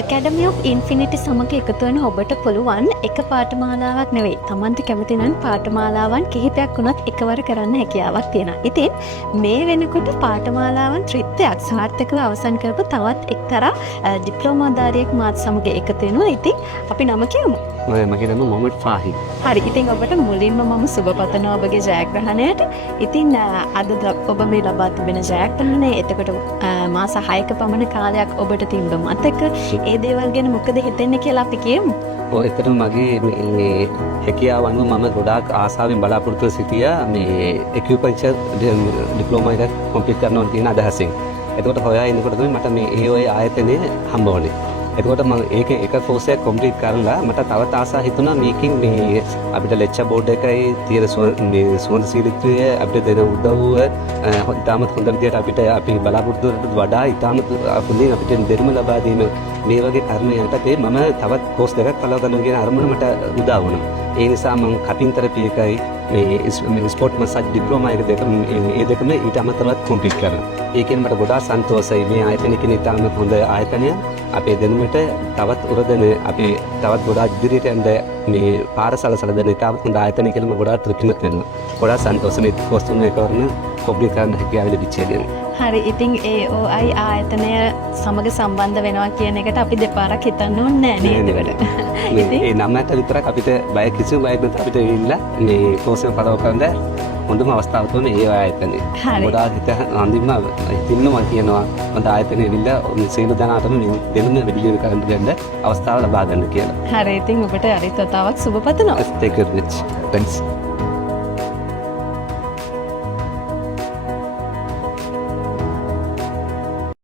Academy of Infinity සමග එකතු වෙන ඔබට පුළුවන් එක පාඨමාලාවක් නෙවෙයි. Tamanට කැමති නම් පාඨමාලාවන් කිහිපයක් වුණත් එකවර කරන්න හැකියාවක් තියෙනවා. ඉතින් මේ වෙනකොට පාඨමාලාවන් ත්‍රිත්වයක් සාර්ථකව අවසන් කරපු තවත් එක්තරා ඩිප්ලෝමා ධාරියෙක් මාත් සමග එකතු වෙනවා. ඉතින් අපි නම කියමු. මගේ නම මොහමඩ් ෆාහිද්. හරි. ඉතින් ඔබට මුලින්ම මම සුබ පතනවා ඔබගේ ජයග්‍රහණයට. ඉතින් අද ඔබ මේ ලබා තිබෙන ජයග්‍රහණය එතකොට මාස 6ක පමණ කාලයක් ඔබට තිබ්බ මතක ඒ දේවල් ගැන මොකද හිතෙන්නේ කියලා අපි කියමු. ඔය එතන මගේ මේ හැකියාව අනුව මම ගොඩාක් ආසාවෙන් බලාපොරොත්තු සිටියා මේ එකියුපන්චර් ඩිප්ලෝමා එක කම්ප්ලීට් කරනවා කියන අදහසින්. එතකොට හොයා ඉන්නකොට තමයි මට මේ ඒ ඔය ආයතනයේ හම්බ වුණේ. එතකොට මම ඒක එක කෝස් එකක් කම්ප්ලීට් කරලා මට තවත් ආසා හිතුණා මේකෙන් මේ අපිට ලෙක්චර් බෝඩ් එකයි තියෙන මේ සුවඳශීලීත්වය අපිට දෙන උදව්ව ඉතාමත් හොඳ විදිහට අපි බලාපොරොත්තු වඩා ඉතාමත් හොඳින් අපිට දෙනුම ලබා දීම මේ වගේ කර්ම යටතේ මම තවත් කෝස් දෙකක් පලව ගන්න කියන අරමුණ මට උදා වුණා. ඒ නිසා මම කපින් තෙරපි එකයි මේ ස්පෝර්ට් මසාජ් ඩිප්ලෝමා එක දෙකම ඊට අමතරව කම්ප්ලීට් කරනවා. ඒකෙන් මට ගොඩාක් සන්තෝෂයි. මේ ආයතනය කෙනෙක් ඉතාමත් හොඳ ආයතනයක්. අපේ දෙනුමට තවත් උරදෙන අපේ තවත් ගොඩාක් ඉදිරියට යන්න මේ පාරසලසල දෙන ඉතාමත් හොඳ ආයතනය කියලා මම ගොඩාක් තෘප්තිමත් වෙනවා. ගොඩාක් සන්තෝෂයි කෝස් තුන එක කරන කම්ප්ලීට් කරන්න හැකියාව ලැබිච්චේ. හරි. ඉතින් AOI ආයතනය සමග සම්බන්ධ වෙනවා කියන එකට අපි දෙපාරක් හිතන්න ඕනේ නෑ නේද ඒකට. ඉතින් ඒ නමට විතරක් අපිට බය කිසිම බයක් නැතුව අපිට ඉන්න මේ කෝස් එක පළව කරන්න හොඳම අවස්ථාව තමයි ඒ ආයතනය. ගොඩාක් හිත අඳින්න හිතින්න මම කියනවා හොඳ ආයතනය විල්ලා සියලු දෙනාටම දෙනුම වැඩි කරන්න ගන්න අවස්ථාව ලබා ගන්න කියලා. හරි. ඉතින් ඔබට අරිත් වතාවක් සුබ පතනවා. Thank you very much. Thanks.